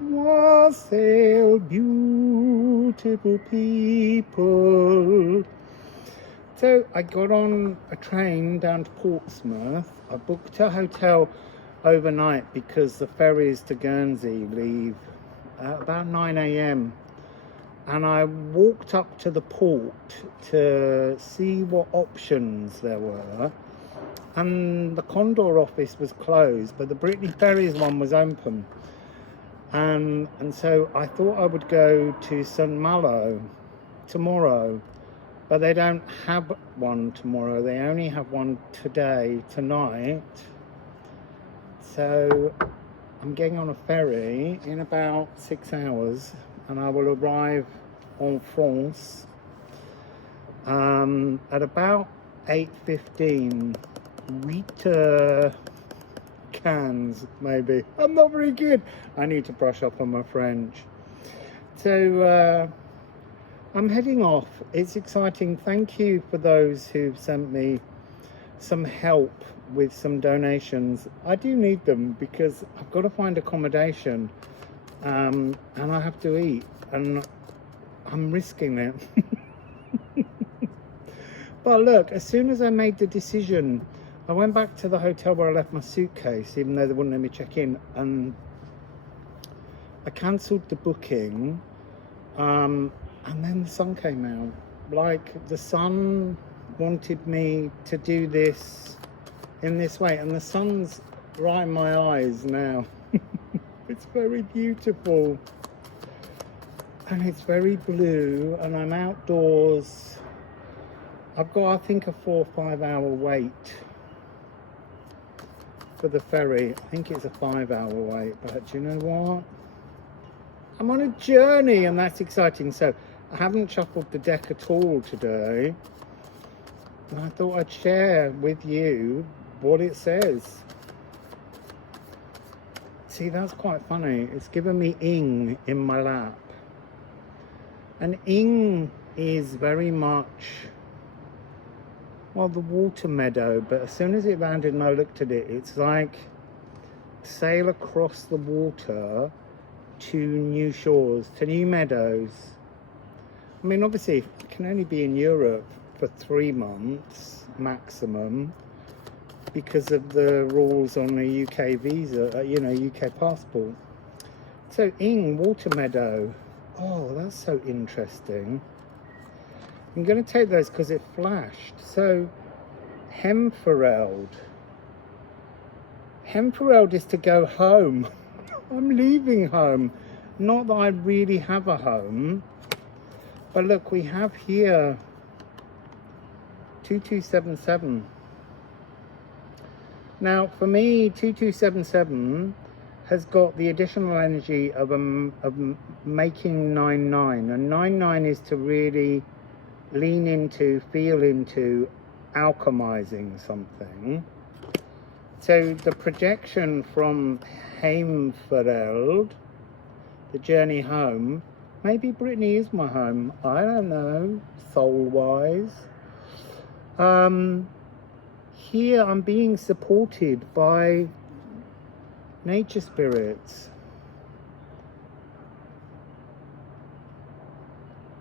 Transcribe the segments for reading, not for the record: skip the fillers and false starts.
Wassail Beautiful People. So I got on a train down to Portsmouth. I booked a hotel overnight because the ferries to Guernsey leave at about 9 a.m. And I walked up to the port to see what options there were. And the Condor office was closed, but the Brittany Ferries one was open. And so I thought I would go to St Malo tomorrow, but they don't have one tomorrow. They only have one tonight. So I'm getting on a ferry in about 6 hours, and I will arrive en France at about 8:15. Cans, maybe. I'm not very good. I need to brush up on my French. So I'm heading off. It's exciting. Thank you for those who've sent me some help with some donations. I do need them because I've got to find accommodation and I have to eat, and I'm risking it. But look, as soon as I made the decision, I went back to the hotel where I left my suitcase, even though they wouldn't let me check in, and I cancelled the booking, and then the sun came out. Like, the sun wanted me to do this in this way, and the sun's right in my eyes now. It's very beautiful, and it's very blue, and I'm outdoors. I've got, I think, a 4 or 5 hour wait for the ferry. I think it's a 5 hour wait, but do you know what? I'm on a journey, and that's exciting. So I haven't shuffled the deck at all today, and I thought I'd share with you what it says. See, that's quite funny. It's given me ing in my lap, and ing is very much, well, the water meadow, but as soon as it landed and I looked at it, it's like sail across the water to new shores, to new meadows. I mean, obviously, it can only be in Europe for 3 months maximum because of the rules on a UK visa, UK passport. So, ing, water meadow. Oh, that's so interesting. I'm going to take those because it flashed. So, Hemfereld. Hemfereld is to go home. I'm leaving home. Not that I really have a home. But look, we have here 2277. Now, for me, 2277 has got the additional energy of making 99. And 99 is to really lean into, feel into, alchemizing something. So the projection from Heimfereld, the journey home, maybe Brittany is my home, I don't know, soul-wise. Here I'm being supported by nature spirits,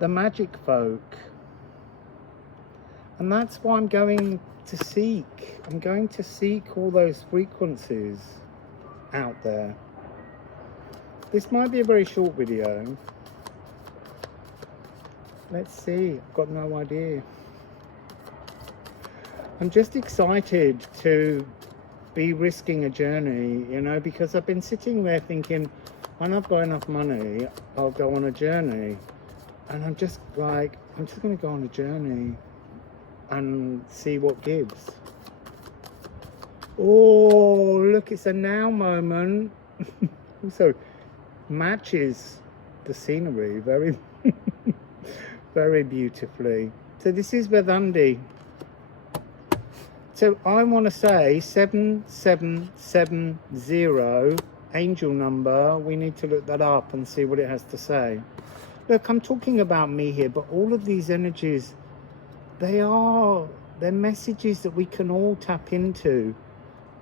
the magic folk. And that's why I'm going to seek. I'm going to seek all those frequencies out there. This might be a very short video. Let's see. I've got no idea. I'm just excited to be risking a journey, because I've been sitting there thinking, when I've got enough money, I'll go on a journey. And I'm just going to go on a journey and see what gives. Oh, look, it's a now moment. Also matches the scenery very, very beautifully. So this is Vedandi. So I want to say 7770, angel number. We need to look that up and see what it has to say. Look, I'm talking about me here, but all of these energies, they're messages that we can all tap into.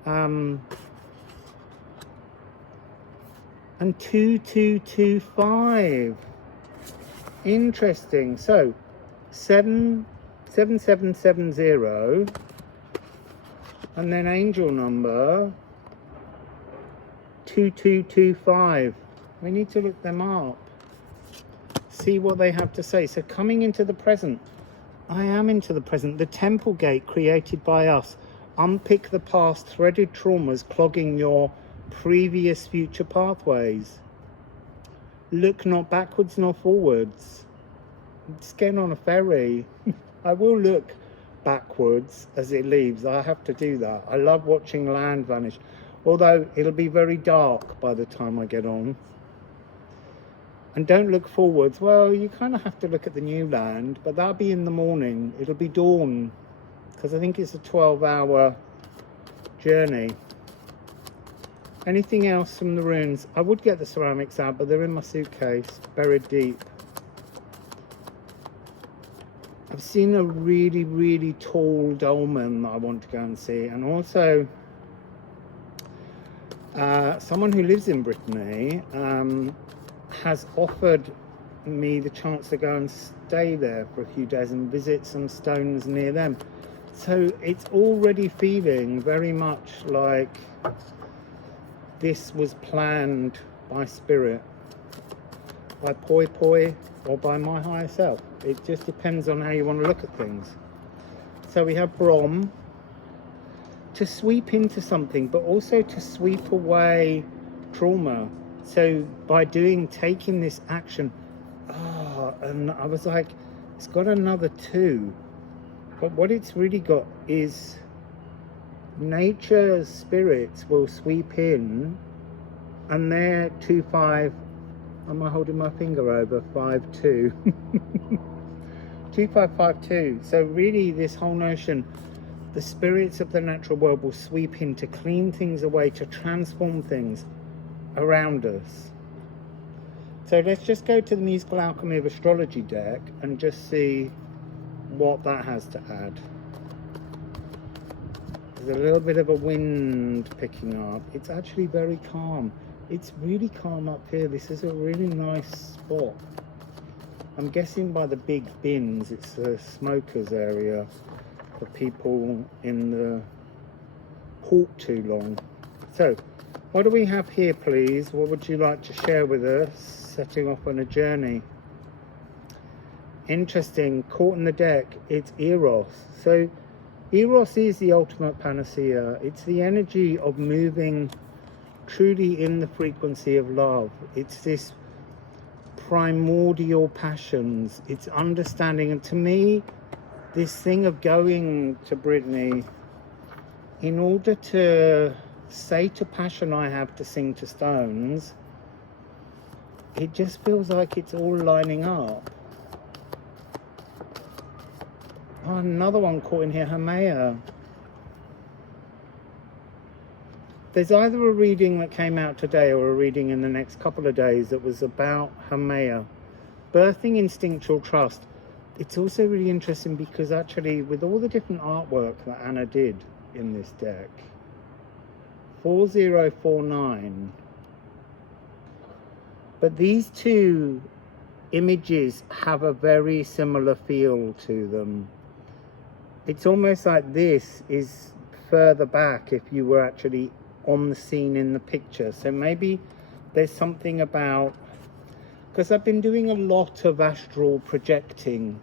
And and 2225. Interesting. So 7770, and then angel number 2225. We need to look them up, see what they have to say. So coming into the present, I am into the present. The temple gate created by us. Unpick the past threaded traumas clogging your previous future pathways. Look not backwards nor forwards. It's getting on a ferry. I will look backwards as it leaves. I have to do that. I love watching land vanish, although it'll be very dark by the time I get on. And don't look forwards. Well, you kind of have to look at the new land, but that'll be in the morning. It'll be dawn, because I think it's a 12-hour journey. Anything else from the runes? I would get the ceramics out, but they're in my suitcase, buried deep. I've seen a really, really tall dolmen that I want to go and see, and also someone who lives in Brittany has offered me the chance to go and stay there for a few days and visit some stones near them. So it's already feeling very much like this was planned by spirit, by Poi Poi, or by my higher self. It just depends on how you want to look at things. So we have Brom, to sweep into something, but also to sweep away trauma. So by taking this action, and I was like, it's got another 2. But what it's really got is nature's spirits will sweep in, and they're 2-5. Am I holding my finger over 5-2? 2552. So really, this whole notion, the spirits of the natural world will sweep in to clean things away, to transform things around us. So let's just go to the musical Alchemy of Astrology deck and just see what that has to add. There's a little bit of a wind picking up. It's actually very calm. It's really calm up here. This is a really nice spot. I'm guessing by the big bins, it's the smokers area for people in the port too long. So, what do we have here, please? What would you like to share with us, setting off on a journey? Interesting, caught in the deck, it's Eros. So, Eros is the ultimate panacea. It's the energy of moving truly in the frequency of love. It's this primordial passions. It's understanding. And to me, this thing of going to Brittany in order to say to passion I have to sing to stones, it just feels like it's all lining up. Oh, another one caught in here, Hermea. There's either a reading that came out today or a reading in the next couple of days that was about Hermea, birthing instinctual trust. It's also really interesting because actually with all the different artwork that Anna did in this deck, 4049, but these two images have a very similar feel to them. It's almost like this is further back if you were actually on the scene in the picture. So maybe there's something about, because I've been doing a lot of astral projecting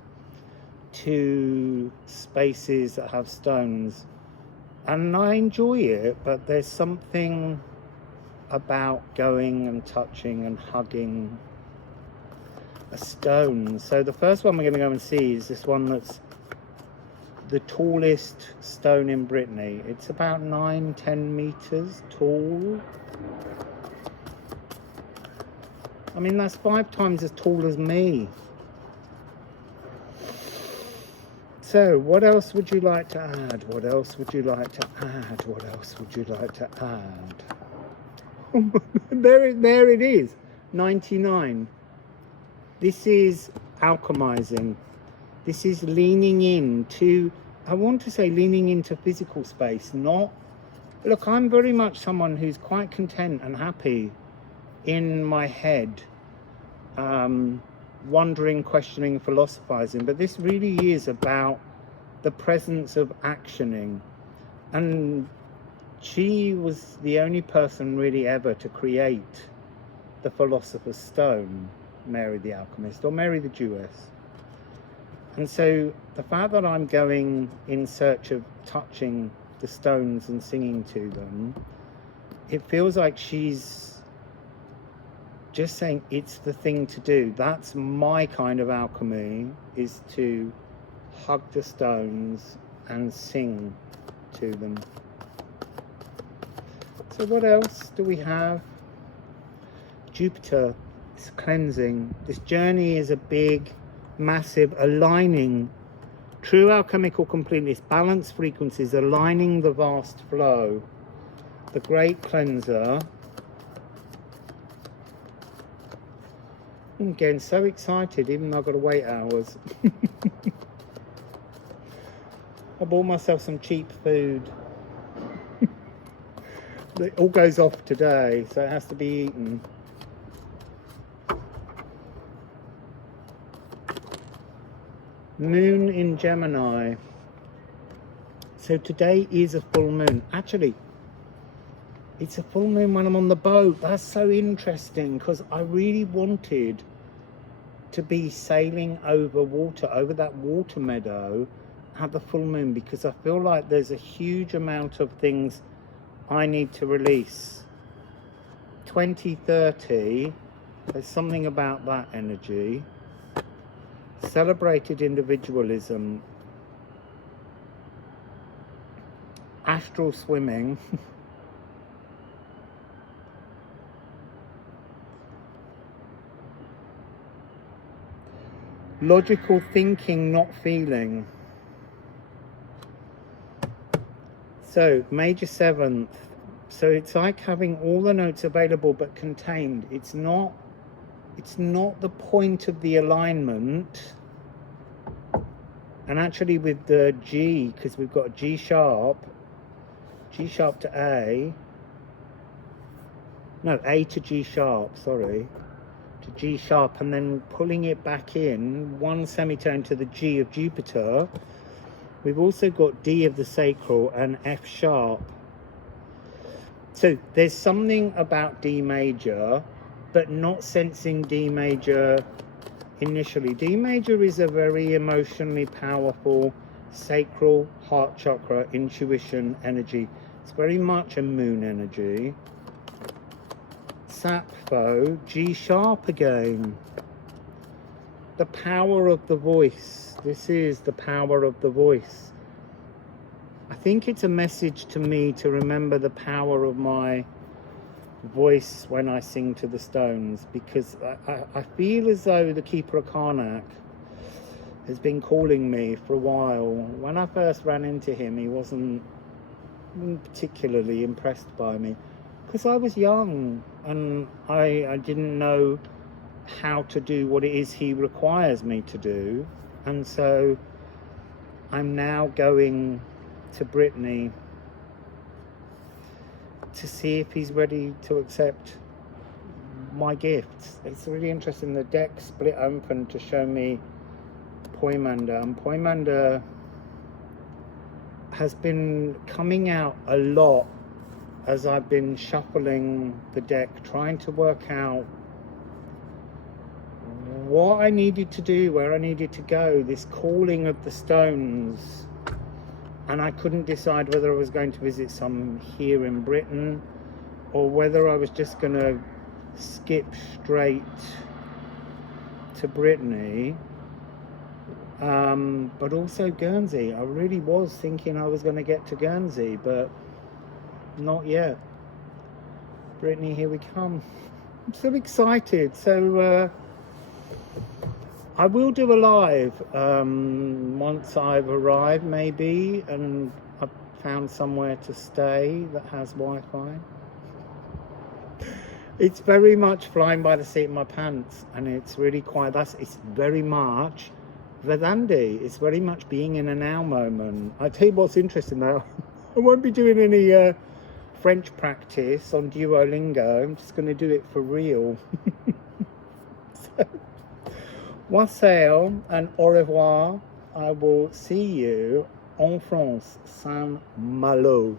to spaces that have stones, and I enjoy it, but there's something about going and touching and hugging a stone. So the first one we're going to go and see is this one that's the tallest stone in Brittany. It's about 9-10 meters tall. I mean, that's 5 times as tall as me. So what else would you like to add? What else would you like to add? What else would you like to add? there it is, 99. This is alchemizing. This is leaning into, I want to say leaning into physical space, not, look, I'm very much someone who's quite content and happy in my head, wondering, questioning, philosophizing, but this really is about the presence of actioning. And she was the only person really ever to create the Philosopher's Stone, Mary the Alchemist, or Mary the Jewess. And so the fact that I'm going in search of touching the stones and singing to them, it feels like she's just saying it's the thing to do. That's my kind of alchemy, is to hug the stones and sing to them. So what else do we have? Jupiter is cleansing. This journey is a big, massive aligning, true alchemical completeness, balanced frequencies, aligning the vast flow, the great cleanser. I'm getting so excited, even though I've got to wait hours. I bought myself some cheap food. It all goes off today, so it has to be eaten. Moon in Gemini. So today is a full moon. Actually, it's a full moon when I'm on the boat. That's so interesting, because I really wanted to be sailing over water, over that water meadow at the full moon, because I feel like there's a huge amount of things I need to release. 2030, there's something about that energy. Celebrated individualism. Astral swimming. Logical thinking, not feeling. So, major 7th. So it's like having all the notes available but contained. It's not the point of the alignment. And actually with the G, because we've got G sharp to A. No, A to G sharp, sorry. To G sharp, and then pulling it back in, one semitone to the G of Jupiter. We've also got D of the sacral and F sharp. So there's something about D major, but not sensing D major initially. D major is a very emotionally powerful sacral, heart chakra, intuition energy. It's very much a moon energy. Sappho, G sharp again. The power of the voice. This is the power of the voice. I think it's a message to me to remember the power of my voice when I sing to the stones, because I feel as though the Keeper of Karnak has been calling me for a while. When I first ran into him, he wasn't particularly impressed by me, because I was young and I didn't know how to do what it is he requires me to do. And so I'm now going to Brittany to see if he's ready to accept my gifts. It's really interesting. The deck split open to show me Poimanda, and Poimanda has been coming out a lot as I've been shuffling the deck, trying to work out what I needed to do, where I needed to go, this calling of the stones. And I couldn't decide whether I was going to visit some here in Britain or whether I was just going to skip straight to Brittany. But also Guernsey. I really was thinking I was going to get to Guernsey, but not yet. Brittany, here we come. I'm so excited. So I will do a live once I've arrived, maybe, and I've found somewhere to stay that has Wi-Fi. It's very much flying by the seat of my pants, and it's really quite, it's very much Vedandi. It's very much being in a now moment. I tell you what's interesting though, I won't be doing any French practice on Duolingo. I'm just going to do it for real. So, wassail and au revoir. I will see you en France, Saint-Malo.